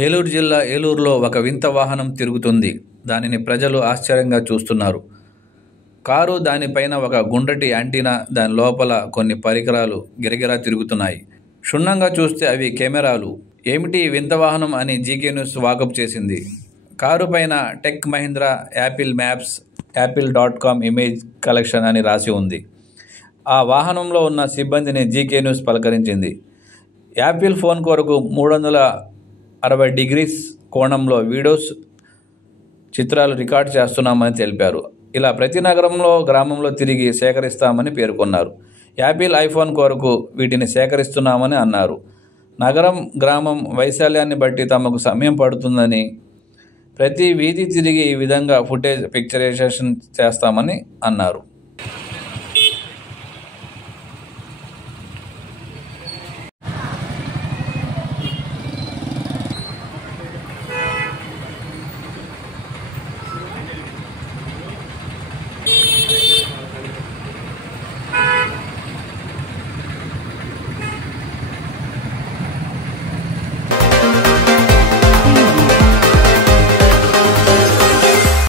ఏలూరు జిల్లా ఏలూరులో ఒక వింత వాహనం తిరుగుతుంది. దానిని ప్రజలు ఆశ్చర్యంగా చూస్తున్నారు. కారు, దానిపైన ఒక గుండ్రటి యాంటీనా, దాని లోపల కొన్ని పరికరాలు గిరగిరా తిరుగుతున్నాయి. క్షుణ్ణంగా చూస్తే అవి కెమెరాలు. ఏమిటి ఈ వింత వాహనం అని జీకే న్యూస్ వాకప్ చేసింది. కారు పైన టెక్ మహీంద్రా, యాపిల్ మ్యాప్స్, యాపిల్.com ఇమేజ్ కలెక్షన్ అని రాసి ఉంది. ఆ వాహనంలో ఉన్న సిబ్బందిని జీకే న్యూస్ పలకరించింది. యాపిల్ ఫోన్ కొరకు 360 డిగ్రీస్ కోణంలో వీడియోస్, చిత్రాలు రికార్డు చేస్తున్నామని తెలిపారు. ఇలా ప్రతి నగరంలో, గ్రామంలో తిరిగి సేకరిస్తామని పేర్కొన్నారు. యాపిల్ ఐఫోన్ కొరకు వీటిని సేకరిస్తున్నామని అన్నారు. నగరం, గ్రామం వైశాల్యాన్ని బట్టి తమకు సమయం పడుతుందని, ప్రతి వీధి తిరిగి ఈ విధంగా ఫుటేజ్ పిక్చరైజేషన్ చేస్తామని అన్నారు.